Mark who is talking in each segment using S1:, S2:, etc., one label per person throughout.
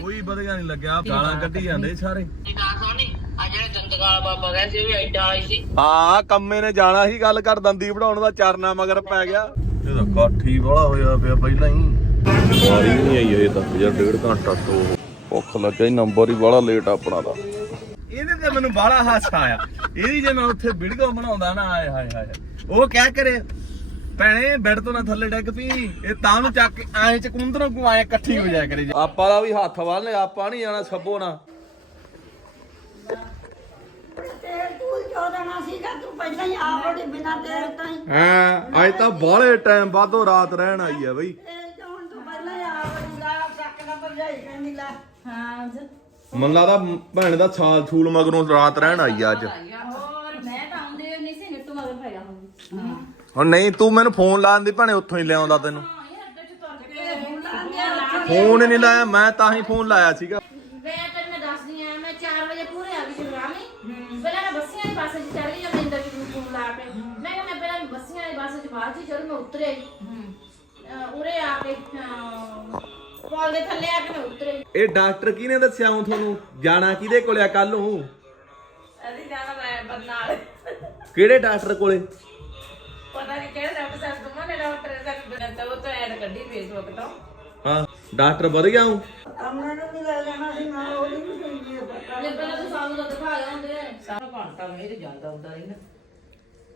S1: ਕੋਈ ਵਧੀਆ ਨਹੀਂ ਲੱਗਿਆ। ਗਾਲਾਂ ਕੱਢੀ ਜਾਂਦੇ ਸਾਰੇ।
S2: ਆ ਜਿਹੜਾ ਦੰਦਗਾਲ ਬਾਬਾ ਗਿਆ ਸੀ ਉਹ ਵੀ ਐਡਾ ਆਈ ਸੀ।
S1: ਹਾਂ ਕੰਮੇ ਨੇ ਜਾਣਾ ਸੀ ਗੱਲ ਕਰ ਦੰਦੀ ਵਢਾਉਣ ਦਾ ਚਰਨਾ ਮਗਰ ਪੈ ਗਿਆ। ਇਹਦਾ ਕਾਠੀ ਵਾਲਾ ਹੋਇਆ ਪਿਆ ਪਹਿਲਾਂ ਹੀ। ਸਾਰੀ ਨਹੀਂ ਆਈ ਹੋਏ ਤੱਕ ਯਾਰ ਡੇਢ ਘੰਟਾ ਤੋਂ। ਭੁੱਖ ਲੱਗਿਆ ਹੀ ਨੰਬਰ ਹੀ ਬੜਾ ਲੇਟ ਆਪਣਾ ਦਾ ਇਹਦੇ ਤੇ ਮੈਨੂੰ ਬੜਾ ਹਾਸਾ ਆਇਆ। ਇਹਦੀ ਜੇ ਮੈਂ ਉੱਥੇ ਵੀਡੀਓ ਬਣਾਉਂਦਾ ਨਾ ਆਏ ਹਾਏ ਹਾਏ। ਉਹ ਕਹਿ ਕਰੇ ਭੈਣੇ ਬੈੱਡ ਤੋਂ ਨਾ ਥੱਲੇ ਡੱਗ ਪਈ। ਇਹ ਤਾਂ ਨੂੰ ਚੱਕ ਕੇ ਐਂ ਚ ਕੁੰਦਰੋਂ ਕੋ ਆਏ ਇਕੱਠੀ ਹੋ ਜਾਇਆ ਕਰੇ ਆਪਾਂ ਦਾ ਵੀ ਹੱਥ ਵੱਲ ਆਪਾਂ ਨਹੀਂ ਜਾਣਾ ਸੱਬੋ ਨਾ।
S3: ਹੀ ਆਪ ਬੜੀ ਬਿਨਾ ਤੇਲ ਤੋਂ ਹੀ
S1: ਹਾਂ ਅੱਜ ਤਾਂ ਬਾਹਲੇ ਟਾਈਮ ਬਾਅਦੋਂ ਰਾਤ ਰਹਿਣ ਆਈ ਆ ਬਈ।
S3: ਤੇਲ ਚੋਣ ਤੋਂ ਪਹਿਲਾਂ ਹੀ ਆਪ ਬੜੀ ਲਾ ਚੱਕ ਨਾ ਭਜਾਈ ਕਹਿੰਦੀ ਲੈ। ਹਾਂ
S1: ਮਨ ਲੱਗਦਾ ਭੈਣ ਦਾ ਛਾਲ ਛੂਲ ਮਗਰੋਂ ਰਾਤ ਰਹਿਣ ਆਈ ਆ ਅੱਜ
S4: ਹੋਰ ਮੈਂ ਤਾਂ ਆਉਂਦੇ ਨਹੀਂ ਸੀ ਮਿੱਟੂ ਮਗਰ ਪਈਆ ਹੁਣ
S1: ਨਹੀਂ ਤੂੰ ਮੈਨੂੰ ਫੋਨ ਲਾਉਣ ਦੀ ਭੈਣੇ ਉੱਥੋਂ ਹੀ ਲਿਆਉਂਦਾ ਤੈਨੂੰ। ਫੋਨ ਹੀ ਨਹੀਂ ਲਾਇਆ ਮੈਂ ਤਾਂ ਹੀ ਫੋਨ ਲਾਇਆ ਸੀਗਾ।
S4: ਮੈਂ ਤੈਨੂੰ ਮੈਂ ਦੱਸਦੀ ਆ ਮੈਂ 4 ਵਜੇ ਪੂਰੇ ਆ ਗਈ ਜਗਰਾਮੀ ਪਹਿਲਾਂ ਮੈਂ ਬੱਸੀਆਂ ਦੇ ਪਾਸੇ 'ਚ ਚੱਲ ਗਈ ਮੈਂ ਇੰਦਰ ਜੀ ਨੂੰ ਫੋਨ ਲਾ ਕੇ। ਮੈਂ ਕਿਹਾ ਮੈਂ ਪਹਿਲਾਂ ਬੱਸੀਆਂ ਦੇ ਪਾਸੇ 'ਚ ਬਾਅਦ 'ਚ ਜਦੋਂ ਮੈਂ ਉਤਰੇ ਅਹ ਉਰੇ ਆ ਕੇ ਕਾਲ ਦੇ ਥੱਲੇ ਆ ਕੇ ਮੈਂ ਉਤਰੇ
S1: ਇਹ ਡਾਕਟਰ ਕਿਹਨੇ ਦੱਸਿਆ ਹੂੰ ਤੁਹਾਨੂੰ? ਜਾਣਾ ਕਿਹਦੇ ਕੋਲੇ ਆ? ਕੱਲ ਨੂੰ?
S4: ਅਸੀਂ ਜਾਣਾ ਮੈਂ ਬਰਨਾਲੇ।
S1: ਕਿਹੜੇ ਡਾਕਟਰ ਕੋਲੇ?
S4: ਪਤਾ ਨਹੀਂ ਕਿਹੜੇ ਡਾਕਟਰ ਸਾਹਿਬ ਤੋਂ ਮੈਂ ਡਾਕਟਰ ਸਾਹਿਬ ਤੋਂ ਉਹ ਤੋਂ ਐਡ ਕੱਢੀ ਫੇਸਬੁੱਕ ਤੋਂ।
S1: ਹਾਂ ਡਾਕਟਰ ਵਧ ਗਿਆ ਹੂੰ
S3: ਕੰਮੇ ਨੂੰ ਵੀ ਲੈ ਜਾਣਾ ਸੀ ਨਾ ਉਹਦੀ ਵੀ ਚੰਗੀ ਹੈ ਪਤਾ
S4: ਜੇ ਪਹਿਲਾਂ ਤੂੰ ਸਾਨੂੰ ਤਾਂ ਦਿਖਾ ਜਾਂਦੇ ਸਾਰਾ ਘੰਟਾ ਮੇਰੇ ਜਾਂਦਾ ਹੁੰਦਾ ਰਹੀ ਨਾ।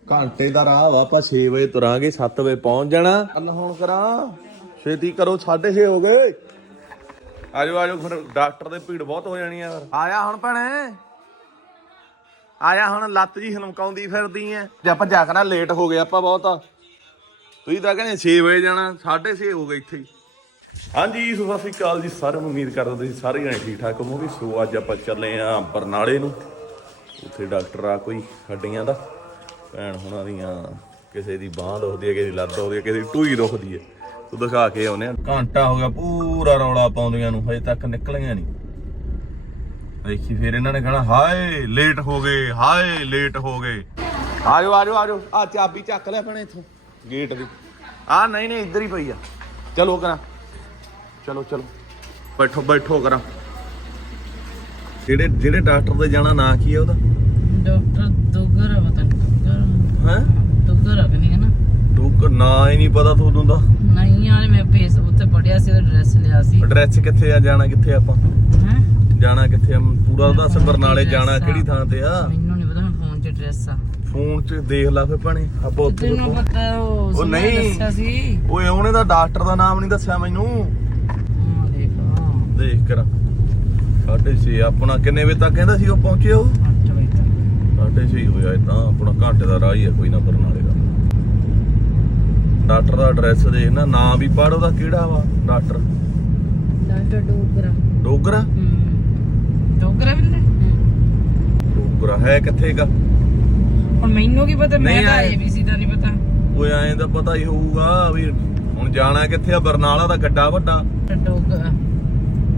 S1: ਘੰਟੇ ਦਾ ਰਾਹ ਵਾ ਆਪਾਂ 6 ਵਜੇ ਤੁਰਾਂਗੇ 7 ਵਜੇ ਪਹੁੰਚ ਜਾਣਾ। ਅੱਲ ਹੁਣ ਕਰਾਂ ਛੇਤੀ ਕਰੋ 6:30 ਹੋ ਗਏ। ਆਜੋ ਆਜੋ ਫਿਰ ਡਾਕਟਰ ਦੇ ਭੀੜ ਬਹੁਤ ਹੋ ਜਾਣੀ ਆ। ਫਿਰ ਆਇਆ ਹੁਣ ਭੈਣੇ। ਆਇਆ ਹੁਣ ਲੱਤ ਜੀ ਹਲਮਕਾਉਂਦੀ ਫਿਰਦੀ ਐ। ਜੇ ਆਪਾਂ ਜਾ ਕਰਾਂ ਲੇਟ ਹੋ ਗਏ ਆਪਾਂ ਬਹੁਤ ਤੁਸੀਂ ਤਾਂ ਕਹਿੰਦੇ 6 ਵਜੇ ਜਾਣਾ 6:30 ਹੋ ਗਏ ਇੱਥੇ ਹੀ। ਹਾਂਜੀ ਸੋ ਸਤਿ ਸ਼੍ਰੀ ਅਕਾਲ ਜੀ ਸਾਰਿਆਂ ਨੂੰ ਉਮੀਦ ਕਰਦਾ ਤੁਸੀਂ ਸਾਰੇ ਜਣੇ ਠੀਕ ਠਾਕ ਹੋਵੋਗੇ। ਸੋ ਅੱਜ ਆਪਾਂ ਚੱਲੇ ਆ ਬਰਨਾਲੇ ਨੂੰ। ਉੱਥੇ ਡਾਕਟਰ ਆ ਕੋਈ ਹੱਡੀਆਂ ਦਾ। ਭੈਣ ਹੁਣਾਂ ਦੀਆਂ ਕਿਸੇ ਦੀ ਬਾਹ ਦੁਖਦੀ ਹੈ ਕਿਸੇ ਦੀ ਲੱਤ ਦੁਖਦੀ ਹੈ ਕਿਸੇ ਦੀ ਟੂਈ ਦੁਖਦੀ ਹੈ ਤੂੰ ਦਿਖਾ ਕੇ ਆਉਨੇ ਆ। ਘੰਟਾ ਹੋ ਗਿਆ ਪੂਰਾ ਰੌਲਾ ਪਾਉਂਦੀਆਂ ਨੂੰ ਹਜੇ ਤੱਕ ਨਿਕਲੀਆਂ ਨਹੀਂ। ਦੇਖੀ ਫਿਰ ਇਹਨਾਂ ਨੇ ਕਹਣਾ ਹਾਏ ਲੇਟ ਹੋ ਗਏ ਹਾਏ ਲੇਟ ਹੋ ਗਏ। ਆਜੋ ਆਜੋ ਆਜੋ। ਆ ਚਾਬੀ ਚੱਕ ਲੈ ਆਪਣੇ ਇਥੋਂ। ਗੇਟ ਦੀ। ਆ ਨਹੀਂ ਨਹੀਂ ਇੱਧਰ ਹੀ ਪਈ ਆ। ਚਲੋ ਕਰਾਂ। ਚਲੋ ਚਲੋ। ਬੈਠੋ ਬੈਠੋ ਕਰਾਂ। ਜਿਹੜੇ ਜਿਹੜੇ ਡਾਕਟਰ ਦੇ ਜਾਣਾ ਨਾਂ ਕੀ ਹੈ ਉਹਦਾ?
S4: ਡਾਕਟਰ ਦੁਗਰ ਪਤਾ ਨਹੀਂ
S1: ਹੈ?
S4: ਦੁਗਰ ਅਗਨੀ ਹੈ ਨਾ?
S1: ਡੂਕ ਨਾਂ ਹੀ ਨਹੀਂ ਪਤਾ ਤੁਹਾਨੂੰ ਦਾ
S4: ਨਹੀਂ ਯਾਰ ਮੈਂ ਫੇਸ ਉੱਤੇ ਪੜਿਆ ਸੀ ਉਹਦਾ ਡਰੈਸ ਲਿਆ ਸੀ।
S1: ਐਡਰੈਸ ਕਿੱਥੇ ਆ ਜਾਣਾ ਕਿੱਥੇ ਆਪਾਂ?
S4: ਹੈ?
S1: ਜਾਣਾ ਕਿੱਥੇ ਆ? ਪੂਰਾ ਦੱਸ ਬਰਨਾਲੇ ਜਾਣਾ। ਕਿਹੜੀ ਥਾਂ ਤੇ ਆ?
S4: ਮੈਨੂੰ ਨਹੀਂ ਪਤਾ ਹੁਣ ਫੋਨ 'ਚ ਡਰੈਸ ਆ।
S1: ਫੋਨ 'ਚ ਦੇਖ ਲੈ ਫੇ ਭਣੇ ਆਪਾਂ ਉੱਥੇ
S4: ਤੈਨੂੰ
S1: ਪਹੁੰਚ-
S4: ਪਤਾ ਉਹ
S1: ਨਹੀਂ।
S4: ਦੱਸਿਆ ਸੀ?
S1: ਓਏ ਉਹਨੇ ਤਾਂ ਡਾਕਟਰ ਦਾ ਨਾਮ ਨਹੀਂ ਦੱਸਿਆ ਮੈਨੂੰ।
S4: ਹਾਂ ਦੇਖ ਹਾਂ
S1: ਦੇਖ ਕਰ ਸਾਢੇ ਛੇ ਆਪਣਾ ਕਿੰਨੇ ਵਜੇ ਤੱਕ ਕਹਿੰਦਾ ਸੀ ਉਹ ਪਹੁੰਚੇ ਉਹ?
S4: 8 ਵਜੇ ਤੱਕ।
S1: ਸਾਢੇ ਛੇ ਹੀ ਹੋਇਆ ਇਹ ਤਾਂ ਆਪਣਾ ਘੰਟੇ ਦਾ ਰਾਹ ਹੀ ਆ ਕੋਈ ਨਾ ਬਰਨਾਲੇ ਦਾ। ਡਾਕਟਰ ਦਾ ਐਡਰੈਸ ਦੇਖ ਨਾ ਨਾਂ ਵੀ ਪੜ ਉਹਦਾ ਕਿਹੜਾ ਵਾ ਡਾਕਟਰ?
S4: ਡਾਕਟਰ ਡੋਗਰਾ।
S1: ਡੋਗਰਾ?
S4: ਹੂੰ ਡੋਗਰਾ ਵੀ ਨੇ
S1: ਡੋਗਰਾ ਹੈ ਕਿੱਥੇਗਾ?
S4: ਹੁਣ ਮੈਨੂੰ ਕੀ ਪਤਾ ਮੈਂ
S1: ਨਹੀਂ
S4: ਤਾਂ
S1: ਆਏ।
S4: ਏਬੀਸੀ ਦਾ ਨਹੀਂ ਪਤਾ।
S1: ਓਏ ਐਂ ਤਾਂ ਪਤਾ ਹੀ ਹੋਊਗਾ ਵੀ ਹੁਣ ਜਾਣਾ ਕਿੱਥੇ ਆ ਬਰਨਾਲਾ ਦਾ ਗੱਡਾ ਵੱਡਾ।
S4: ਡੋਗਰਾ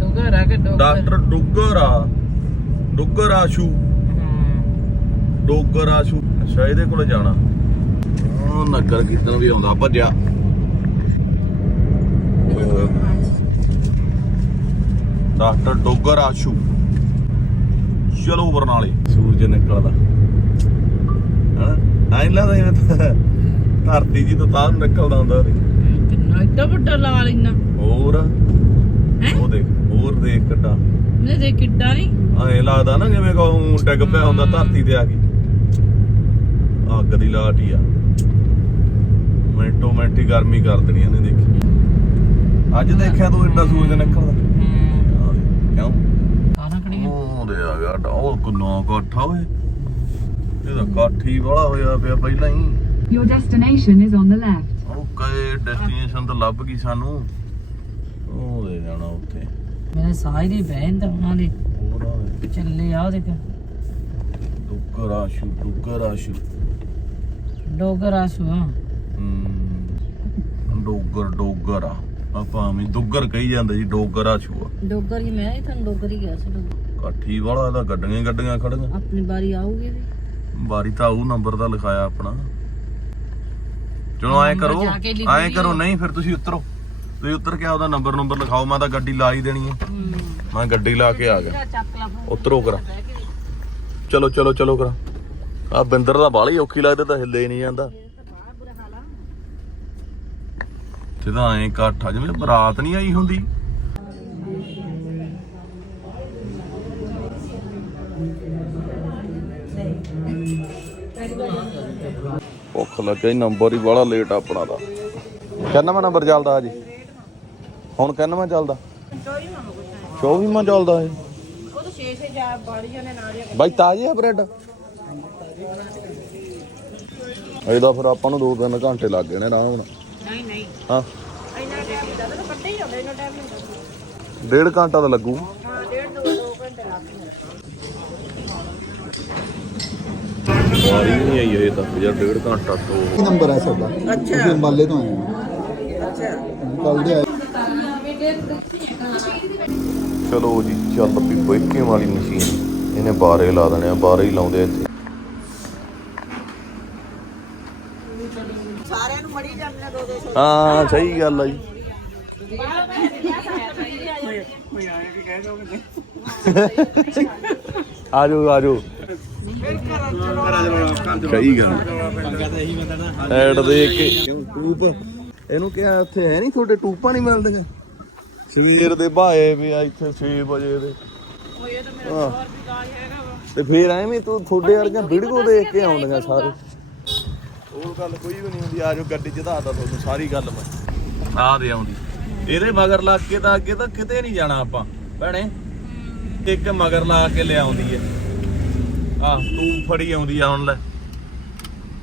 S4: ਡੋਗਰਾ ਕਿ ਡੋਗਰਾ?
S1: ਡਾਕਟਰ ਡੁੱਗਰ ਆ। ਡੁੱਗਰ ਆਸ਼ੂ।
S4: ਹਾਂ।
S1: ਡੋਗਰ ਆਸ਼ੂ। ਅੱਛਾ ਇਹਦੇ ਕੋਲ ਜਾਣਾ। ਉਹ ਨਗਰ ਕੀਰਤਨ ਵੀ ਆਉਂਦਾ ਭੱਜਿਆ। ਡਾਕਟਰ ਡੋਗਰ ਆਸ਼ੂ। ਚਲੋ ਬਰਨਾਲੇ ਸੂਰਜ ਨਿਕਲਦਾ। ਹਨਾ? ਐਂ ਲੱਗਦਾ ਜਿਵੇਂ ਧਰਤੀ ਜੀ ਤੋਂ ਤਾਂ ਨੂੰ ਨਿਕਲਦਾ ਹੁੰਦਾ ਉਹਦੇ।
S4: ਕਿੰਨਾ ਇੱਡਾ ਵੱਡਾ ਲਾਲ ਇੰਨਾ।
S1: ਹੋਰ?
S4: ਹੈ?
S1: ਉਹ ਦੇਖ ਹੋਰ ਦੇਖ ਕੱਟਾ
S4: ਨੇ ਦੇ ਕਿੱਡਾ ਨਹੀਂ
S1: ਐਂ ਲੱਗਦਾ ਨਾ ਜਿਵੇਂ ਕਹੂੰ ਡਿੱਗ ਪਿਆ ਹੁੰਦਾ ਧਰਤੀ ਤੇ ਆ ਕੇ। ਅੱਗ ਦੀ ਲਾਟ ਹੀ ਆ। ਮਿੰਟੋ ਮਿੰਟ ਹੀ ਗਰਮੀ ਕਰ ਦੇਣੀ ਇਹਨੇ ਦੇਖੀ। ਅੱਜ ਦੇਖਿਆ ਤੂੰ ਇੰਨਾ ਸੂਰਜ ਨਿਕਲਦਾ।
S4: ਹੂੰ
S1: ਦੇਖ, ਕਿਉਂ? ਆ ਗਿਆ ਉਹ ਕਿੰਨਾ ਇਕੱਠਾ ਓਏ। ਇਹਦਾ ਕਾਠੀ ਵਾਲਾ ਹੋਇਆ ਪਿਆ ਪਹਿਲਾਂ ਹੀ।
S5: Your destination is on the left.
S1: ਉਹ ਕਹੇ ਡੈਸਟੀਨੇਸ਼ਨ ਤਾਂ ਲੱਭ ਗਈ ਸਾਨੂੰ। ਉਹ ਦੇ ਜਾਣਾ ਉੱਥੇ।
S4: ਮੇਰੇ ਸਾਹ ਹੀ ਨਹੀਂ ਬਹਿੰਦਾ ਉਹਨਾਂ ਦੇ।
S1: ਹੋਰ ਆ।
S4: ਚੱਲੇ ਆ ਦੇਖ
S1: ਡੁੱਗਰ ਆਸ਼ੂ ਡੁੱਗਰ ਆਸ਼ੂ।
S4: ਡੋਗਰਾ ਸੁਆ
S1: ਹਮ, ਡੋਗਰ ਡੋਗਰ ਆ। ਆਪਾਂ ਵੀ ਦੁੱਗਰ ਕਹੀ ਜਾਂਦੇ ਜੀ ਡੋਗਰ ਆਸ਼ੂ ਆ।
S4: ਡੋਗਰ ਹੀ ਮੈਂ ਹੀ ਤੁਹਾਨੂੰ ਡੋਗਰ ਹੀ ਗਿਆ ਸੀ ਡੋਗਰ।
S1: ਕਾਠੀ ਵਾਲਾ ਇਹਦਾ ਗੱਡੀਆਂ ਹੀ ਗੱਡੀਆਂ ਖੜੀਆਂ।
S4: ਆਪਣੀ ਵਾਰੀ ਆਊਗੀ ਵੀ।
S1: ਬਾਰੀ ਤਾਂ ਉਹ ਨੰਬਰ ਦਾ ਲਿਖਾਇਆ ਆਪਣਾ। ਚਲੋ ਐਂ ਕਰੋ
S4: ਜਾ ਕੇ ਲਿਖ
S1: ਐਂ
S4: ਲਿਓ।
S1: ਕਰੋ ਨਹੀਂ ਫਿਰ ਤੁਸੀਂ ਉਤਰੋ। ਤੁਸੀਂ ਉੱਤਰ ਕੇ ਉਹਦਾ ਨੰਬਰ ਨੰਬਰ ਲਿਖਾਓ ਮੈਂ ਤਾਂ ਗੱਡੀ ਲਾ ਹੀ ਦੇਣੀ ਹੈ। ਮੈਂ ਗੱਡੀ ਲਾ ਕੇ ਆ ਗਿਆ। ਉਤਰੋ ਕਰਾ। ਚਲੋ ਚਲੋ ਚਲੋ ਕਰਾ। ਆ ਬਿੰਦਰ ਦਾ ਬਾਹਲੀ ਔਖੀ ਲੱਗਦਾ ਤਾਂ ਹਿੱਲੇ ਨਹੀਂ ਜਾਂਦਾ। ਤੇ ਤਾਂ ਐਂ ਇਕੱਠ ਆ ਜਿਵੇਂ ਬਰਾਤ ਨਹੀਂ ਆਈ ਹੁੰਦੀ। ਭੁੱਖ ਲੱਗੇ ਨੰਬਰ ਹੀ ਬੜਾ ਲੇਟ ਆਪਣਾ ਦਾ। ਕਿੰਨਾ ਨੰਬਰ ਚੱਲਦਾ ਹਜੀ ਹੁਣ ਕਿੰਨਾ ਚੱਲਦਾ? 24 ਮਾ ਚੱਲਦਾ ਇਹ।
S4: ਉਹ ਤਾਂ 6 6 ਜਾ ਬਾੜੀਆਂ ਨੇ ਨਾਲ
S1: ਬਾਈ ਤਾਜ਼ੇ ਆ ਬ੍ਰੈਡ ਇਹਦਾ ਫਿਰ ਆਪਾਂ ਨੂੰ 2-3 ਘੰਟੇ ਲੱਗ ਗਏ ਨੇ ਆਰਾਮ ਨਾਲ।
S4: ਨਹੀਂ ਨਹੀਂ
S1: ਹਾਂ।
S4: ਇੰਨਾ ਟਾਈਮ ਨਹੀਂ ਤਾਂ ਕੱਢੇ ਹੀ ਹੁੰਦੇ ਇੰਨਾ ਟਾਈਮ ਨਹੀਂ
S1: ਡੇਢ ਘੰਟਾ ਤਾਂ ਲੱਗੂ।
S4: ਹਾਂ, ਡੇਢ ਦੋ ਘੰਟੇ ਲੱਗ
S1: ਵਾਰੀ ਨਹੀਂ ਆਈ ਇਹ ਤੱਕ ਯਾਰ ਡੇਢ ਘੰਟਾ ਤੋਂ।
S6: ਇਹ ਨੰਬਰ ਹੈ ਸਾਡਾ। ਅੱਛਾ। ਅਸੀਂ ਅੰਬਾਲੇ ਤੋਂ ਆਏ ਹਾਂ। ਅੱਛਾ। ਕੱਲ ਦੇ ਆਏ।
S1: ਚਲੋ ਜੀ ਚੱਲ ਪਈ ਬੈਕੇ ਵਾਲੀ ਮਸ਼ੀਨ। ਇਹਨੇ ਬਾਰੇ ਲਾ ਦੇਣੇ ਆ ਬਾਰੇ ਹੀ ਲਾਉਂਦੇ ਆ ਇੱਥੇ।
S3: ਸਾਰਿਆਂ ਨੂੰ ਮੜੀ ਜਾਂਦੇ ਦੋ ਦੋ
S1: ਹਾਂ ਸਹੀ ਗੱਲ ਆ ਜੀ। ਆਜੋ ਆਜੋ। ਸਹੀ ਗੱਲ ਐਡ ਦੇਖ ਕੇ ਟੂਪ। ਇਹਨੂੰ ਕਿਹਾ ਉੱਥੇ ਹੈ ਨਹੀਂ ਤੁਹਾਡੇ ਟੂਪਾਂ ਨਹੀਂ ਮਿਲਦੀਆਂ? ਸਵੇਰ ਦੇ ਭਾਏ ਵੀ ਆ ਇੱਥੇ 6 ਵਜੇ ਦੇ। ਹਾਂ। ਤੇ ਫੇਰ ਐਵੇਂ ਤੂੰ ਤੁਹਾਡੇ ਵਰਗੀਆਂ ਵੀਡੀਓ ਦੇਖ ਕੇ ਆਉਂਦੀਆਂ ਸਾਰੇ। ਹੋਰ ਗੱਲ ਕੋਈ ਵੀ ਨਹੀਂ ਹੁੰਦੀ ਆਜੋ ਗੱਡੀ ਚ ਦੱਸਦਾ ਤੁਹਾਨੂੰ ਸਾਰੀ ਗੱਲ ਮੈਂ। ਆ ਦੇ ਆਉਂਦੀ। ਇਹਦੇ ਮਗਰ ਲੱਗ ਕੇ ਤਾਂ ਅੱਗੇ ਤਾਂ ਕਿਤੇ ਨਹੀਂ ਜਾਣਾ ਆਪਾਂ। ਭੈਣੇ ਇੱਕ ਮਗਰ ਲਾ ਕੇ ਲਿਆਉਂਦੀ ਐ ਆ ਤੂੰ ਫੜੀ ਆਉਂਦੀ ਆ ਹੁਣ ਲੈ।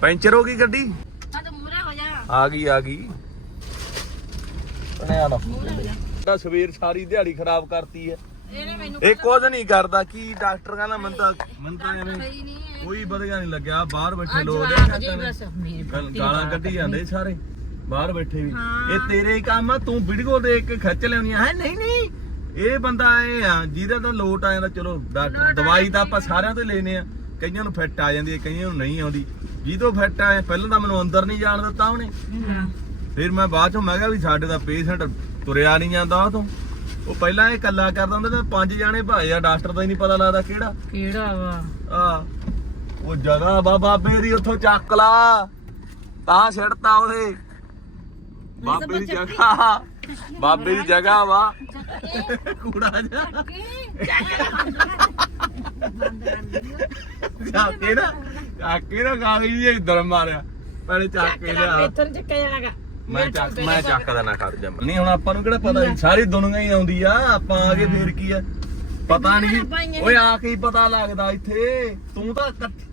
S1: ਪੈਂਚਰ ਹੋ ਗਈ ਗੱਡੀ?
S4: ਆ ਤਾਂ ਮੂਰੇ ਹੋ ਜਾ।
S1: ਆ ਗਈ ਆ ਗਈ। ਭੈਣੇ ਆ ਲਓ। ਤਾਂ ਸਵੇਰ ਸਾਰੀ ਦਿਹਾੜੀ ਖਰਾਬ ਕਰਤੀ
S4: ਇਹਨੇ ਮੈਨੂੰ
S1: ਇਹ ਕੁਝ ਨਹੀਂ ਕਰਦਾ। ਕੀ ਡਾਕਟਰ ਕਹਿੰਦਾ ਮੈਨੂੰ ਤਾਂ ਮੈਨੂੰ ਤਾਂ ਐਵੇਂ ਕੋਈ ਵਧੀਆ ਨਹੀਂ ਲੱਗਿਆ। ਬਾਹਰ ਬੈਠੇ ਲੋਕ
S4: ਮੇਰੇ
S1: ਗਾਲ- ਕੱਢੀ ਜਾਂਦੇ ਸਾਰੇ। ਬਾਹਰ ਬੈਠੇ ਵੀ। ਇਹ ਤੇਰੇ ਹੀ ਕੰਮ ਆ ਤੂੰ ਵੀਡੀਓ ਦੇਖ ਕੇ ਖਿੱਚ ਲਿਆਉਣੀ ਹੈ ਨਹੀਂ ਨਹੀਂ। ਇਹ ਬੰਦਾ ਐ ਆ ਜਿਹਦਾ ਤਾਂ ਲੋਟ ਆ ਜਾਂਦਾ ਚਲੋ ਡਾਕਟਰ ਦਵਾਈ ਤਾਂ ਆਪਾਂ ਸਾਰਿਆਂ ਤੋਂ ਲੈਨੇ ਆ। ਕਈਆਂ ਨੂੰ ਫਿੱਟ ਆ ਜਾਂਦੀ ਹੈ ਕਈਆਂ ਨੂੰ ਨਹੀਂ ਆਉਂਦੀ। ਜਿਹਦੋਂ ਫਿੱਟ ਆ ਪਹਿਲਾਂ ਤਾਂ ਮੈਨੂੰ ਅੰਦਰ ਨਹੀਂ ਜਾਣ ਦਿੱਤਾ ਉਹਨੇ। ਫਿਰ ਮੈਂ ਬਾਅਦ ਚੋਂ ਮੈਂ ਕਿਹਾ ਵੀ ਸਾਡੇ ਦਾ ਪੇਸ਼ੈਂਟ ਤੁਰਿਆ ਨਹੀਂ ਜਾਂਦਾ ਉਹ ਤੋਂ। ਉਹ ਪਹਿਲਾਂ ਇਹ ਕੱਲਾ ਕਰਦਾ ਹੁੰਦਾ ਤੇ ਪੰਜ ਜਾਣੇ ਭਾਏ ਆ ਡਾਕਟਰ ਦਾ ਹੀ ਨਹੀਂ ਪਤਾ ਲੱਗਦਾ ਕਿਹੜਾ।
S4: ਕਿਹੜਾ ਵਾ?
S1: ਆ ਉਹ ਜਗ੍ਹਾ ਬਾ ਬਾਬੇ ਦੀ ਉੱਥੋਂ ਚੱਕ ਲਾ। ਤਾਂ ਛੱਡਤਾ ਉਹਦੇ। ਬਾਬੇ ਦੀ ਜਗ੍ਹਾ। ਬਾਬੇ ਦੀ ਜਗ੍ਹਾ ਵਾ। ਕੂੜਾ ਜਾ ਚੱਕੇ ਨਾ ਚੱਕੇ ਨਾ ਗਾਲੀ ਜੀ ਇਧਰ ਮਾਰਿਆ। ਪਹਿਲੇ ਚੱਕ ਕੇ ਲਿਆ
S4: ਇੱਧਰ ਚੱਕਿਆ ਜਾਣਾਗਾ
S1: ਮੈਂ ਚੱਕ ਮੈਂ ਚੱਕਦਾ ਨਾ ਕਰ ਜਾ ਨਹੀਂ ਹੁਣ ਆਪਾਂ ਨੂੰ ਕਿਹੜਾ ਪਤਾ ਸਾਰੀ ਦੁਨੀਆ ਹੀ ਆਉਂਦੀ ਆ। ਆਪਾਂ ਆ ਕੇ ਫੇਰ ਕੀ ਆ? ਪਤਾ ਨਹੀਂ ਓਏ ਆ ਕੇ ਹੀ ਪਤਾ ਲੱਗਦਾ ਇੱਥੇ? ਤੂੰ ਤਾਂ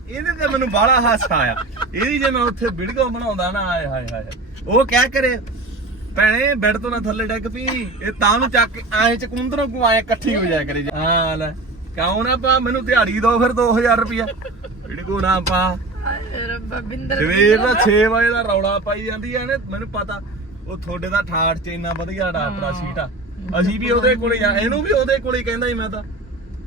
S1: ਇਹਦੇ ਤੇ ਮੈਨੂੰ ਬਾਹਲਾ ਹਾਸਾ ਆਇਆ। ਇਹਦੀ ਜੇ ਮੈਂ ਉੱਥੇ ਵੀਡੀਓ ਬਣਾਉਂਦਾ ਨਾ ਆਏ ਹਾਏ ਹਾਏ ਉਹ ਕਹਿ ਕਰੇ ਭੈਣੇ ਬੈੱਡ ਤੋਂ ਨਾ ਥੱਲੇ ਡੱਗ ਪਈ। ਇਹ ਤਾਂ ਨੂੰ ਚੱਕ ਕੇ ਐ ਚਕੁੰਦਰੋਂ ਕੋ ਆਏ ਇਕੱਠੀ ਹੋ ਜਾਇਆ ਕਰੇ। ਹਾਂ ਲੈ। ਕਿਉਂ ਨਾ ਪਾ? ਮੈਨੂੰ ਦਿਹਾੜੀ ਦੋ ਫਿਰ 2000 ਰੁਪਿਆ ਵੀਡੀਓ ਨਾ ਪਾ।
S4: ਰੱਬਾ ਬਿੰਦਰ
S1: ਸਵੇਰ ਦਾ 6 ਵਜੇ ਦਾ ਰੌਲਾ ਪਾਈ ਜਾਂਦੀ ਐ ਨੇ ਮੈਨੂੰ ਪਤਾ। ਉਹ ਤੁਹਾਡੇ ਦਾ ਠਾਠ ਚ ਇੰਨਾ ਵਧੀਆ ਡਾਕਟਰ ਸੀਟ ਆ। ਅਸੀਂ ਵੀ ਉਹਦੇ ਕੋਲੇ ਜਾ ਇਹਨੂੰ ਵੀ ਉਹਦੇ ਕੋਲੇ ਕਹਿੰਦਾ ਸੀ ਮੈਂ ਤਾਂ।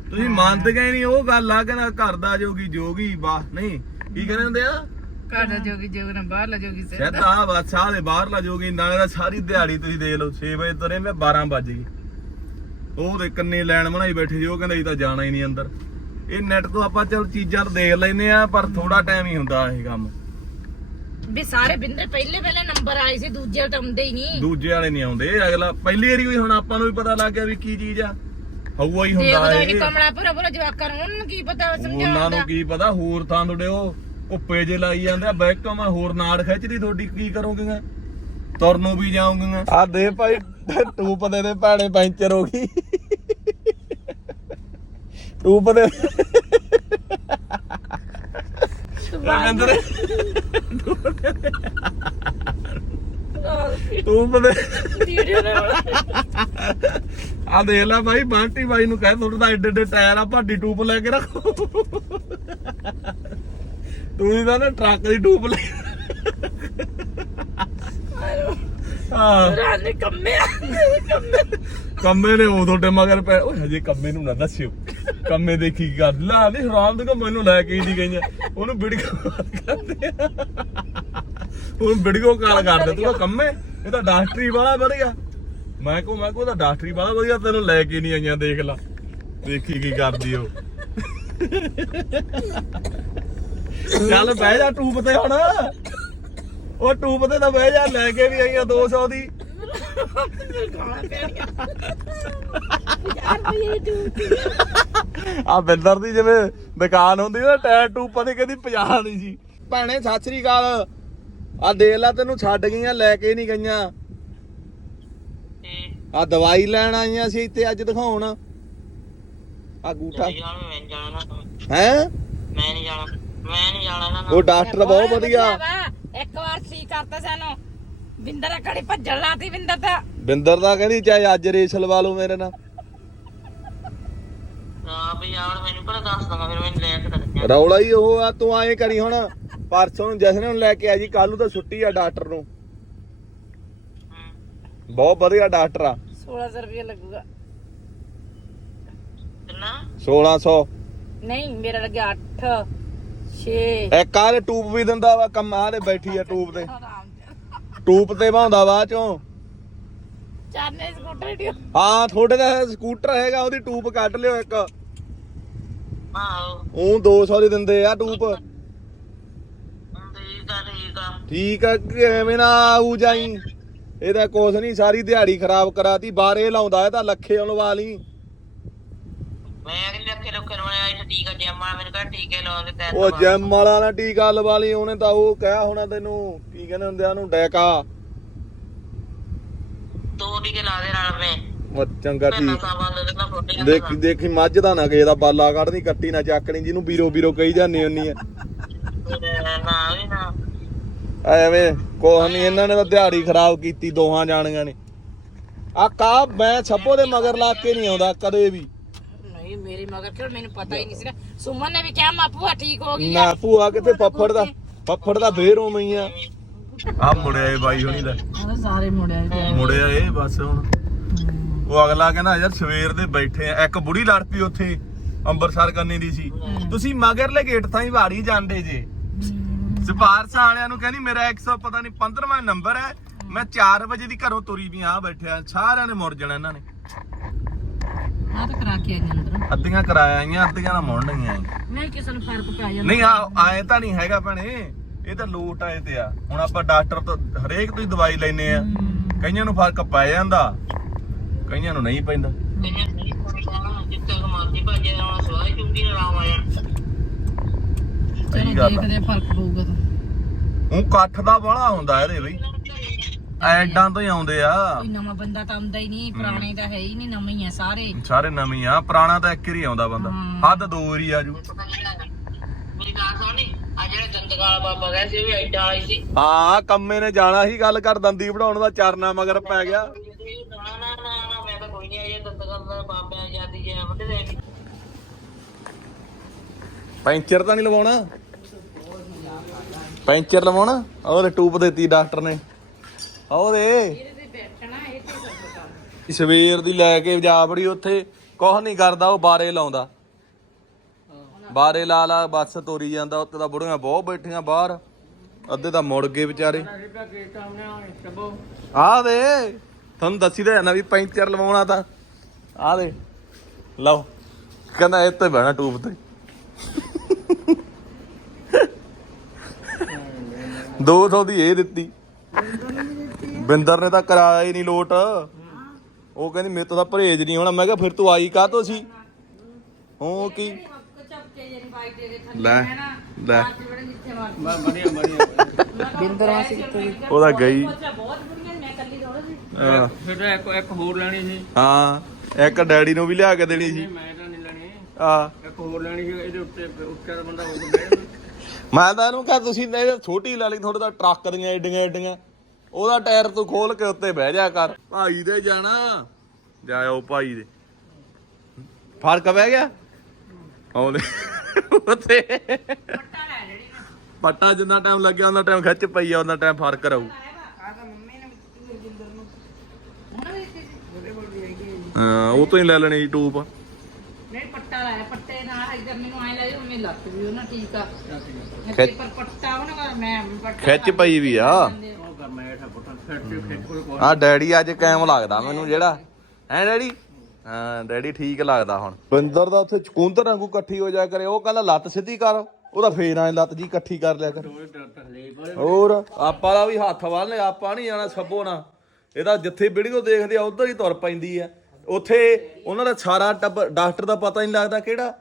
S1: ਤੁਸੀਂ ਮੰਨਦੇ ਗਏ ਨਹੀਂ ਉਹ ਗੱਲ ਆ ਕਹਿੰਦਾ ਘਰ ਦਾ ਜੋਗੀ ਜੋਗੀ ਵਾਹ। ਨਹੀਂ ਕੀ ਕਹਿੰਦੇ ਹੁੰਦੇ ਆ?
S4: ਘਰ ਦਾ ਜੋਗੀ ਜੋਗ ਨਾ ਬਾਹਰ ਲਾ ਜੋਗੀ ਸੇ
S1: ਸ਼ਾਇਦ ਆ ਬਾਦਸ਼ਾਹ ਦੇ ਬਾਹਰ ਲਾ ਜੋਗੀ ਨਾਲੇ ਦਾ ਸਾਰੀ ਦਿਹਾੜੀ ਤੁਸੀਂ ਦੇਖ ਲਓ 6 ਵਜੇ ਤੁਰੇ ਮੈਂ 12 ਵੱਜ ਗਏ। ਉਹ ਦੇ ਕੰਨੇ ਲੈਣ ਬਣਾਈ ਬੈਠੇ ਸੀ ਉਹ ਕਹਿੰਦਾ ਇਹ ਤਾਂ ਜਾਣਾ ਹੀ ਨਹੀਂ ਅੰਦਰ। ਇਹ ਨੈਟ ਤੋਂ ਆਪਾਂ ਚਲ ਚੀਜ਼ਾਂ ਤਾਂ ਦੇਖ ਲੈਨੇ ਆ ਪਰ ਥੋੜਾ ਟਾਈਮ ਹੀ ਹੁੰਦਾ ਇਹ ਕੰਮ।
S4: ਵੀ ਸਾਰੇ ਬਿੰਦਰ ਪਹਿਲੇ ਪਹਿਲੇ ਨੰਬਰ ਆਏ ਸੀ ਦੂਜੇ ਤਾਂ ਆਉਂਦੇ ਹੀ ਨਹੀਂ।
S1: ਦੂਜੇ ਵਾਲੇ ਨਹੀਂ ਆਉਂਦੇ ਅਗਲਾ ਪਹਿਲੀ ਵਾਰੀ ਵੀ ਹੁਣ ਆਪਾਂ ਨੂੰ ਵੀ ਪਤਾ ਲੱਗ ਗਿਆ ਵੀ ਕੀ ਚੀਜ਼ ਆ। ਹਊਆ ਹੀ ਹੁੰਦਾ
S4: ਦੇਖਦਾ ਨਹੀਂ
S1: ਇਹ
S4: ਕਮਲਾ ਪੂਰਾ ਪੂਰਾ ਜਵਾਕਾਂ ਨੂੰ ਉਹਨਾਂ ਨੂੰ ਕੀ ਪਤਾ
S1: ਉਹਨਾਂ
S4: ਸਮਝਾਉਣ
S1: ਨੂੰ
S4: ਦਾ।
S1: ਕੀ ਪਤਾ ਹੋਰ ਥਾਂ ਤੁਹਾਡੇ ਉਹ ਕੁੱਪੇ ਜੇ ਲਾਈ ਜਾਂਦੇ ਆ ਬੈਕ ਮੈਂ ਹੋਰ ਨਾੜ ਖਿੱਚਦੀ ਤੁਹਾਡੀ ਕੀ ਕਰੋਗੇ ਤੁਰਨ ਵੀ ਜਾਉਂਗੇ ਆ ਦੇ ਭਾਈ ਟੂਪ ਦੇ ਦੇ ਭੈਣੇ ਪੈਂਚਰ ਹੋ ਗਈ। ਟੂਪ ਦੇ ਰਵਿੰਦਰ। ਟੂਪ ਦੇ ਆ ਦੇਖ ਲੈ ਭਾਈ ਬਾਂਟੀ ਬਾਈ ਨੂੰ ਕਹਿ ਤੁਹਾਡਾ ਐਡੇ ਐਡੇ ਟਾਇਰ ਆ ਭਾਡੀ ਟੂਪ ਲੈ ਕੇ ਰੱਖੋ। ਤੂੰ ਤਾਂ ਨਾ ਟਰੱਕ ਦੀ ਟੂਪ ਲੈ। ਹਾਂ।
S4: ਰਾਨੇ ਕੰਮੇ
S1: ਕੰਮੇ ਨੇ ਉਦੋਂ ਟੇ ਮਗਰ ਪੈ ਓਏ ਹਜੇ ਕੰਮੇ ਨੂੰ ਨਾ ਦੱਸਿਓ। ਕੰਮੇ ਦੇ ਕੀ ਕਰ ਲਾ ਨਹੀਂ ਹਰਾਮ ਦੇ ਮੈਨੂੰ ਲੈ ਕੇ ਹੀ ਨਹੀਂ ਗਈਆਂ। ਉਹਨੂੰ ਵੀਡੀਓ ਕਰਦੇ ਉਹਨੂੰ ਵੀਡੀਓ ਕਾਲ ਕਰਦੇ ਤੂੰ ਤਾਂ ਕੰਮੇ ਇਹ ਤਾਂ ਡਾਕਟਰੀ ਵਾਲਾ ਵਧੀਆ। ਮੈਂ ਕੋ ਮੈਂ ਕੋ ਤਾਂ ਡਾਕਟਰੀ ਵਾਲਾ ਵਧੀਆ ਤੈਨੂੰ ਲੈ ਕੇ ਨਹੀਂ ਆਈਆਂ ਦੇਖ ਲਾ। ਦੇਖੀ ਕੀ ਕਰਦੀ ਉਹ। ਚੱਲ ਬਹਿ ਜਾ ਟੂਬ ਤੇ ਹੁਣ। ਉਹ ਟੂਬ ਤੇ ਤਾਂ ਬਹਿ ਜਾ ਲੈ ਕੇ ਵੀ ਆਈਆਂ 200 ਦੀ ਆ ਬਿੰਦਰ ਦੀ ਜਿਵੇਂ ਦੁਕਾਨ ਹੁੰਦੀ ਨਾ ਟਾਇਰ ਟੂਬ ਪਤਾ ਕਦੀ 50 ਨਹੀਂ ਸੀ। ਭੈਣੇ ਸਤਿ ਸ੍ਰੀ ਅਕਾਲ। ਆ ਦੇਖ ਲੈ ਤੈਨੂੰ ਛੱਡ ਗਈਆਂ ਲੈ ਕੇ ਨਹੀਂ ਗਈਆਂ। ਆ ਦਵਾਈ ਲੈਣ ਆਈਆਂ ਸੀ ਇੱਥੇ ਅੱਜ ਦਿਖਾਉਣ। ਆ ਗੂਠਾ।
S2: ਮੈਂ ਜਾਣਾ।
S1: ਹੈ?
S2: ਮੈਂ ਨਹੀਂ ਜਾਣਾ। ਮੈਂ ਨਹੀਂ ਜਾਣਾ ਨਾ
S1: ਉਹ ਡਾਕਟਰ ਬਹੁਤ ਵਧੀਆ।
S7: ਇੱਕ ਵਾਰ ਸੀ ਕਰਤਾ ਸਾਨੂੰ। ਬਿੰਦਰ ਅਕੜੀ ਭੱਜਣ ਲਾਤੀ ਬਿੰਦਰ ਤਾਂ
S1: ਬਿੰਦਰ ਦਾ ਕਹਿੰਦੀ ਚਾਹੇ ਅੱਜ ਰੇਸ ਲਵਾ ਲਓ ਮੇਰੇ ਨਾਲ।
S2: ਨਾ ਵੀ ਆਉਣ ਮੈਨੂੰ ਪਹਿਲਾਂ ਦੱਸ ਦਵਾਂ ਫਿਰ ਮੈਨੂੰ ਲੈ ਕੇ ਦੱਸਿਆ
S1: ਰੌਲਾ ਹੀ ਉਹ ਆ ਤੂੰ ਐਂ ਕਰੀ ਹੁਣ। ਪਰਸੋਂ ਨੂੰ ਜਸਨ ਨੂੰ ਲੈ ਕੇ ਆ ਜੀ ਕੱਲ ਨੂੰ ਤਾਂ ਛੁੱਟੀ ਆ ਡਾਕਟਰ ਨੂੰ। ਬਹੁਤ ਵਧੀਆ ਡਾਕਟਰ ਆ।
S7: 1600 ਰੁਪਏ ਲੱਗੂਗਾ।
S2: ਕਿੰਨਾ?
S1: 1600
S7: ਨਹੀਂ ਮੇਰਾ ਲੱਗਿਆ 8 6
S1: ਇੱਕ ਆਹ ਦੇ ਟੂਬ ਵੀ ਦਿੰਦਾ ਵਾ ਕੰਮਾਂ ਦੇ ਬੈਠੀ ਆ ਟੂਬ ਤੇ। ਟੂਬ ਤੇ ਭਾਉਂਦਾ ਬਾਅਦ ਚੋਂ।
S7: ਚਾਰਨੇ ਸਕੂਟਰ ਡਿਓ
S1: ਹਾਂ ਤੁਹਾਡੇ ਦਾ ਸਕੂਟਰ ਹੈਗਾ ਉਹਦੀ ਟੂਬ ਕੱਢ ਲਿਓ ਇੱਕ।
S2: ਆਹੋ।
S1: ਉਹ 200 ਦੀ ਦਿੰਦੇ ਆ ਟੂਬ
S2: ਠੀਕ ਆ ਠੀਕ ਆ।
S1: ਠੀਕ ਆ ਕਿ ਐਵੇਂ ਨਾ ਆਊ ਜਾਈ। ਇਹਦਾ ਕੁਛ ਨਹੀਂ ਸਾਰੀ ਦਿਹਾੜੀ ਖਰਾਬ ਕਰਾਤੀ ਬਾਰੇ ਲਾਉਂਦਾ ਇਹ ਤਾਂ ਲੱਖੇ ਲਵਾ ਲਈ।
S2: ਮੈਂ ਕਿ ਲੱਖੇ ਲੱਖੇ ਨੂੰ ਆਇਆ ਇੱਥੇ ਟੀਕਾ ਜੰਮਾ ਮੈਨੂੰ ਕਹ ਟੀਕੇ ਲਾਉਣ ਦੇ ਤੈਨੂੰ
S1: ਉਹ ਜਿਮ ਵਾਲਾ ਨਾ ਟੀਕਾ ਲਵਾ ਲਈ ਉਹਨੇ ਤਾਂ ਉਹ ਕਿਹਾ ਹੋਣਾ ਤੈਨੂੰ ਕੀ ਕਹਿੰਦੇ ਹੁੰਦੇ ਆ ਉਹਨੂੰ ਡੈਕਾ।
S2: ਦੋ ਟੀਕੇ ਲਾ ਦੇ ਨਾਲ ਮੈਂ।
S1: ਉਹ ਚੰਗਾ ਠੀਕ। ਦੇਖੀ ਦੇਖੀ ਮੱਝ ਦਾ ਨਾ ਕਿਸੇ ਦਾ ਬਾਲਾ ਕੱਢਣੀ ਕੱਟੀ ਨਾ ਚੱਕਣੀ ਜਿਹਨੂੰ ਵੀਰੋ ਵੀਰੋ ਕਹੀ ਜਾਂਦੀ ਹੁੰਨੀ ਆ।
S2: ਨਾ ਵੀ ਨਾ।
S1: ਐਵੇਂ ਕੋਹ ਨਹੀਂ ਇਹਨਾਂ ਨੇ ਤਾਂ ਦਿਹਾੜੀ ਖਰਾਬ ਕੀਤੀ ਦੋਹਾਂ ਜਾਣੀਆਂ ਨੇ। ਆ ਕਾ ਮੈਂ ਸੱਪੋ ਦੇ ਮਗਰ ਲਾ ਕੇ ਨਹੀਂ ਆਉਂਦਾ ਕਦੇ ਵੀ।
S7: ਨਹੀਂ ਮੇਰੀ ਮਗਰ ਕਿਉਂ ਮੈਨੂੰ ਪਤਾ ਹੀ ਨਹੀਂ ਸੀ ਸੁਮਨ ਨੇ ਵੀ ਕਿਹਾ ਮਾਪੂਆ ਠੀਕ ਹੋ ਗਈ
S1: ਨਾ ਭੂਆ ਕਿਤੇ ਫੱਫੜ ਦਾ ਫੱਫੜ ਦਾ ਫੇਰ ਉਵੇਂ ਹੀ ਆ। ਆ ਮੁੜਿਆ ਏ ਬਾਈ ਹੁਣੀ ਦਾ।
S7: ਸਾਰੇ ਮੁੜਿਆ
S1: ਮੁੜਿਆ ਏ ਬਸ ਹੁਣ। ਉਹ ਅਗਲਾ ਕਹਿੰਦਾ ਯਾਰ ਸਵੇਰ ਦੇ ਬੈਠੇ ਆ। ਇੱਕ ਬੁੜੀ ਲੜ ਪਈ ਉੱਥੇ ਅੰਬਰਸਰ ਕਰਨੀ ਦੀ ਸੀ। ਤੁਸੀਂ ਮਗਰਲੇ ਗੇਟ ਤਾਂ ਹੀ ਵਾੜੀ ਜਾਂਦੇ ਜੇ। ਸਿਫਾਰਸ਼ਾਂ ਵਾਲਿਆਂ ਨੂੰ ਕਹਿੰਦੀ ਮੇਰਾ 100 ਪਤਾ ਨਹੀਂ 15ਵਾਂ ਨੰਬਰ ਹੈ। ਮੈਂ 4 ਵਜੇ ਦੀ ਘਰੋਂ ਤੁਰੀ ਵੀ ਆ ਬੈਠਿਆ। ਸਾਰਿਆਂ ਨੇ ਮੁੜ ਜਾਣਾ ਇਹਨਾਂ ਨੇ।
S7: ਆ ਤਾਂ ਕਰਾ ਕੇ ਆਈ ਅੰਦਰ।
S1: ਅੱਧੀਆਂ ਕਰਾਇਆ ਆਈਆਂ ਅੱਧੀਆਂ ਨਾ ਮੁੜਨਗੀਆਂ ਆਈਆਂ।
S7: ਨਹੀਂ ਕਿਸੇ ਨੂੰ ਫ਼ਰਕ ਪੈ ਜਾਂਦਾ।
S1: ਨਹੀਂ ਆ ਆਏ ਤਾਂ ਨਹੀਂ ਹੈਗਾ ਭੈਣੇ। ਇਹ ਤਾਂ ਲੋਟ ਆਏ ਤੇ ਆ। ਹੁਣ ਆਪਾਂ ਡਾਕਟਰ ਤੋਂ ਹਰੇਕ ਤੋਂ ਹੀ ਦਵਾਈ ਲੈਨੇ ਆ। ਕਈਆਂ ਨੂੰ ਫ਼ਰਕ ਪੈ ਜਾਂਦਾ। ਕਈਆਂ ਨੂੰ ਨਹੀਂ ਪੈਂਦਾ। ਸਹੀ ਗੱਲ ਆ।
S7: ਦੇਖਦੇ ਫ਼ਰਕ ਪਊਗਾ ਤਾਂ।
S1: ਉਹ ਕੱਠ ਦਾ ਬੜਾ ਹੁੰਦਾ ਇਹਦੇ ਬਈ ਐਡਾਂ ਤੋਂ ਹੀ ਆਉਂਦੇ ਆ।
S7: ਕੋਈ ਨਵਾਂ ਬੰਦਾ ਤਾਂ ਆਉਂਦਾ ਹੀ ਨਹੀਂ ਪੁਰਾਣੇ ਤਾਂ ਹੈ ਹੀ ਨਹੀਂ ਨਵੇਂ ਹੀ ਆ ਸਾਰੇ।
S1: ਸਾਰੇ ਨਵੇਂ ਆ ਪੁਰਾਣਾ ਤਾਂ ਇੱਕ ਹੀ ਆਉਂਦਾ ਬੰਦਾ। ਹੱਦ ਦੋ ਵਾਰੀ ਆਜੂ
S2: ਮੇਰੀ ਗੱਲ ਸੁਣੀ ਆ ਜਿਹੜਾ ਦੰਦਗਾਲ ਬਾਬਾ ਗਿਆ ਸੀ ਉਹ ਵੀ ਐਡਾ ਵਾਲੀ ਸੀ।
S1: ਹਾਂ ਕੰਮੇ ਨੇ ਜਾਣਾ ਸੀ ਗੱਲ ਕਰ ਦੰਦੀ ਵਢਾਉਣ ਦਾ ਚਰਨਾ ਮਗਰ ਪੈ ਗਿਆ।
S2: ਨਾ ਨਾ ਨਾ ਨਾ ਮੈਂ ਤਾਂ ਕੋਈ ਨਹੀਂ ਆਇਆ ਦੰਦਗਾਲ ਦਾ ਬਾਬਾ ਜਾਂਦੀ ਜੇ ਵੱਡੇ ਦੇ
S1: ਪੈਂਚਰ ਤਾਂ ਨਹੀਂ ਲਵਾਉਣਾ? ਪੈਂਚਰ ਲਵਾਉਣਾ? ਉਹਦੇ ਟੂਬ ਦਿੱਤੀ ਡਾਕਟਰ ਨੇ। ਉਹਦੇ ਸਵੇਰ ਦੀ ਲੈ ਕੇ ਜਾ ਬੜੀ ਉੱਥੇ, ਕੁਛ ਨਹੀਂ ਕਰਦਾ, ਉਹ ਬਾਰੇ ਲਾਉਂਦਾ। ਬਾਰੇ ਲਾ ਲਾ, ਬੱਸ ਤੋਰੀ ਜਾਂਦਾ ਉੱਤੇ ਤਾਂ ਬੁੜੀਆਂ ਬਹੁਤ ਬੈਠੀਆਂ ਬਾਹਰ। ਅੱਧੇ ਤਾਂ ਮੁੜ ਗਏ ਵਿਚਾਰੇ। ਆ ਦੇ ਤੁਹਾਨੂੰ ਦੱਸੀ ਤਾਂ ਨਾ ਵੀ ਪੈਂਚਰ ਲਵਾਉਣਾ ਤਾਂ। ਆ ਦੇ ਲਓ, ਕਹਿੰਦਾ ਇੱਥੇ ਬਹਿਣਾ ਟੂਬ ਤੇ। ਦੋ ਸੌ ਦੀ ਇਹ ਦਿੱਤੀ। ਬਿੰਦਰ ਨੇ ਤਾਂ ਕਰਾਇਆ ਹੀ ਨਹੀਂ ਲੋਟ। ਉਹ ਕਹਿੰਦੀ ਮੇਰੇ ਤੋਂ ਤਾਂ ਪਰਹੇਜ ਨਹੀਂ ਹੋਣਾ। ਮੈਂ ਕਿਹਾ ਫਿਰ ਤੂੰ ਆਈ ਕਾਹ ਤੋਂ ਸੀ? ਹੋ ਕੀ? ਲੈ ਲੈ।
S7: ਬਿੰਦਰਾ ਸੀ ਕਿਤੇ
S1: ਉਹਦਾ ਗਈ।
S7: ਬਹੁਤ ਬੁੜੀਆਂ ਮੈਂ ਕੱਲੀ ਥੋੜਾ ਸੀ।
S1: ਹਾਂ।
S8: ਫਿਰ ਇੱਕ ਇੱਕ ਹੋਰ ਲੈਣੀ ਸੀ।
S1: ਹਾਂ ਇੱਕ ਡੈਡੀ ਨੂੰ ਵੀ ਲਿਆ ਕੇ ਦੇਣੀ ਸੀ।
S8: ਮੈਂ ਤਾਂ ਨਹੀਂ ਲੈਣੀ।
S1: ਆ
S8: ਇੱਕ ਹੋਰ ਲੈਣੀ ਸੀ ਇਹਦੇ ਉੱਤੇ ਉੱਤੇ ਦਾ ਬੰਦਾ ਹੋਰ ਬਹਿ
S1: ਮੈਂ ਤਾਂ ਇਹਨੂੰ ਕਹਾਂ ਤੁਸੀਂ ਤਾਂ ਇਹ ਛੋਟੀ ਲੈ ਲਈ ਤੁਹਾਡੇ ਤਾਂ ਟਰੱਕ ਦੀਆਂ ਏਡੀਆਂ ਏਡੀਆਂ ਉਹਦਾ ਟਾਇਰ ਤੂੰ ਖੋਲ ਕੇ ਉੱਤੇ ਬਹਿ ਜਾ ਕਰ। ਭਾਈ ਦੇ ਜਾਣਾ। ਜਾਇਓ ਭਾਈ ਦੇ। ਫ਼ਰਕ ਪੈ ਗਿਆ? ਆਉਂਦੇ। ਉੱਤੇ ਪੱਟਾ ਜਿੰਨਾ ਟਾਈਮ ਲੱਗਿਆ ਉਹਨਾਂ ਟਾਈਮ ਖਿੱਚ ਪਈ ਆ ਉਹਨਾਂ ਟਾਈਮ ਫ਼ਰਕ ਰਹੂ। ਹਾਂ ਉਹ ਤੋਂ ਹੀ ਲੈ ਲੈਣੀ ਟੂਬ
S7: ਨਹੀਂ ਪੱਟਾ ਲਾਇਆ ਪੱਟੇ ਨਾਲ ਇਧਰ ਮੈਨੂੰ ਐ ਲੱਗਿਆ ਮੇਰੀ ਲੱਤ ਵੀ ਉਹਨਾਂ ਠੀਕ ਆ। ਪਰ ਪੱਟਾ ਉਹਨਾਂ ਮੈਂ ਪੱਟਾ
S1: ਖਿੱਚ ਪਈ ਵੀ ਆ। ਆ ਡੈਡੀ ਅੱਜ ਕਾਇਮ ਲੱਗਦਾ ਮੈਨੂੰ ਜਿਹੜਾ। ਹੈ ਡੈਡੀ? ਹਾਂ ਡੈਡੀ ਠੀਕ ਲੱਗਦਾ ਹੁਣ। ਬਿੰਦਰ ਦਾ ਉੱਥੇ ਚਕੁੰਦਰ ਵਾਂਗੂ ਇਕੱਠੀ ਹੋ ਜਾ ਕਰੇ ਉਹ ਕਹਿੰਦਾ ਲੱਤ ਸਿੱਧੀ ਕਰ ਉਹਦਾ ਫੇਰ ਐ ਲੱਤ ਜੀ ਇਕੱਠੀ ਕਰ ਲਿਆ ਕਰ। ਹੋਰ? ਆਪਾਂ ਦਾ ਵੀ ਹੱਥ ਵਾਲਨੇ ਆਪਾਂ ਨਹੀਂ ਜਾਣਾ ਸੱਬੋ ਨਾ। ਇਹਦਾ ਜਿੱਥੇ ਵੀਡੀਓ ਦੇਖਦੇ ਆ ਉਧਰ ਹੀ ਤੁਰ ਪੈਂਦੀ ਆ। ਉੱਥੇ ਉਹਨਾਂ ਦਾ ਸਾਰਾ ਟੱਬਰ ਡਾਕਟਰ ਦਾ ਪਤਾ ਨਹੀਂ ਲੱਗਦਾ ਕਿਹੜਾ।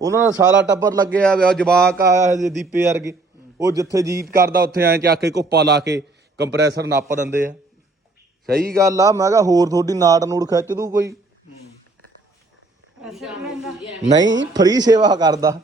S1: ਉਹਨਾਂ ਦਾ ਸਾਰਾ ਟੱਬਰ ਲੱਗਿਆ ਹੋਇਆ ਜਵਾਕ ਆਇਆ ਹਜੇ ਦੀਪੇ ਵਰਗੇ। ਉਹ ਜਿੱਥੇ ਜੀਤ ਕਰਦਾ ਉੱਥੇ ਐਂ ਚੱਕ ਕੇ ਕੁੱਪਾ ਲਾ ਕੇ। ਕੰਪਰੈਸਰ ਨੱਪ ਦਿੰਦੇ ਆ। ਸਹੀ ਗੱਲ ਆ ਮੈਂ ਕਿਹਾ ਹੋਰ ਤੁਹਾਡੀ ਨਾੜ ਨੂੜ ਖਿੱਚ ਦੂ ਕੋਈ। ਨਹੀਂ ਫ੍ਰੀ ਸੇਵਾ ਕਰਦਾ।